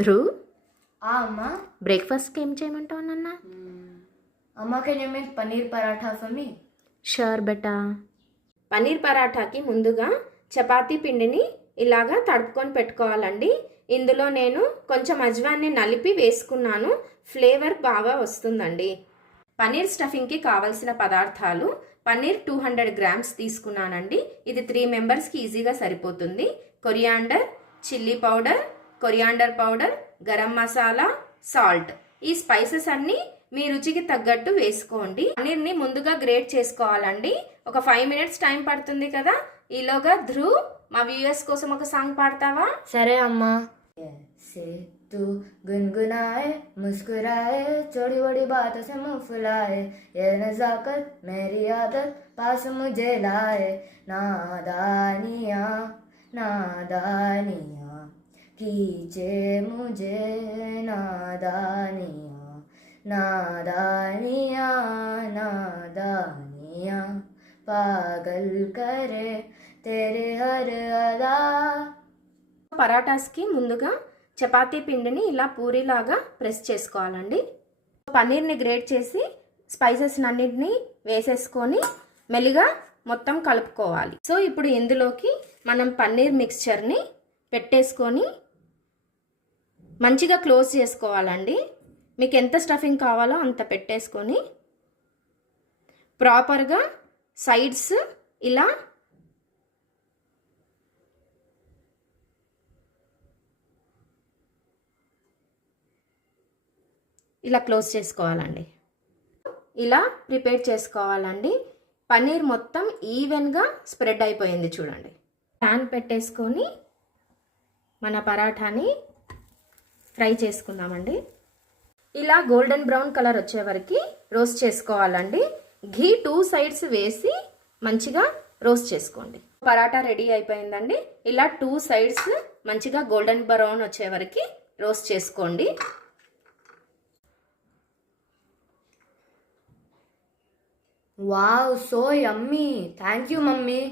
ध्रुव अम्मा బ్రేక్ఫాస్ట్కి ఏం చేయమంటావు నాన్న? अम्मा can you make paneer paratha for me? Sure బెటా. పన్నీర్ పరాఠాకి ముందుగా చపాతీ పిండిని ఇలాగా తడుపుకొని పెట్టుకోవాలండి. ఇందులో నేను కొంచెం అజ్వాన్ని నలిపి వేసుకున్నాను, ఫ్లేవర్ బాగా వస్తుందండి. పన్నీర్ స్టఫింగ్కి కావలసిన పదార్థాలు: పన్నీర్ 200 గ్రామ్స్ తీసుకున్నానండి. ఇది 3 మెంబర్స్కి ఈజీగా సరిపోతుంది. Coriander, chilli powder, coriander powder, garam masala, salt. ఈ స్పైసెస్ అన్నీ మీ రుచికి తగ్గట్టు వేసుకోండి. పన్నీర్ని ముందుగా గ్రేట్ చేసుకోవాలండి. ఒక 5 మినిట్స్ టైం పడుతుంది కదా. ఈలోగా ధ్రువ్ మా వ్యూయర్స్ కోసం ఒక సాంగ్ పాడతావా? సరే అమ్మా. से तू गुनगुनाए मुस्कुराए छोटी बड़ी बातों से मुंह फुलाए ये नजाकत मेरी आदत पास मुझे लाए नादानियाँ नादानियाँ कीजे मुझे नादानियाँ नादानियाँ नादानियाँ पागल करे तेरे हर अदा. పరాటాస్కి ముందుగా చపాతీ పిండిని ఇలా పూరీలాగా ప్రెస్ చేసుకోవాలండి. పన్నీర్ని గ్రేట్ చేసి స్పైసెస్ అన్నిటిని వేసేసుకొని మెల్లిగా మొత్తం కలుపుకోవాలి. సో ఇప్పుడు ఇందులోకి మనం పన్నీర్ మిక్స్చర్ని పెట్టేసుకొని మంచిగా క్లోజ్ చేసుకోవాలండి. మీకు ఎంత స్టఫింగ్ కావాలో అంత పెట్టేసుకొని ప్రాపర్గా సైడ్స్ ఇలా క్లోజ్ చేసుకోవాలండి. ఇలా ప్రిపేర్ చేసుకోవాలండి. పన్నీర్ మొత్తం ఈవెన్గా స్ప్రెడ్ అయిపోయింది చూడండి. ప్యాన్ పెట్టేసుకొని మన పరాఠాని ఫ్రై చేసుకుందామండి. ఇలా గోల్డెన్ బ్రౌన్ కలర్ వచ్చే వరకు రోస్ట్ చేసుకోవాలండి. ఘీ 2 సైడ్స్ వేసి మంచిగా రోస్ట్ చేసుకోండి. పరాటా రెడీ అయిపోయిందండి. ఇలా 2 సైడ్స్ మంచిగా గోల్డెన్ బ్రౌన్ వచ్చే వరకు రోస్ట్ చేసుకోండి. Wow, so yummy. Thank you, mummy.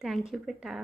Thank you beta.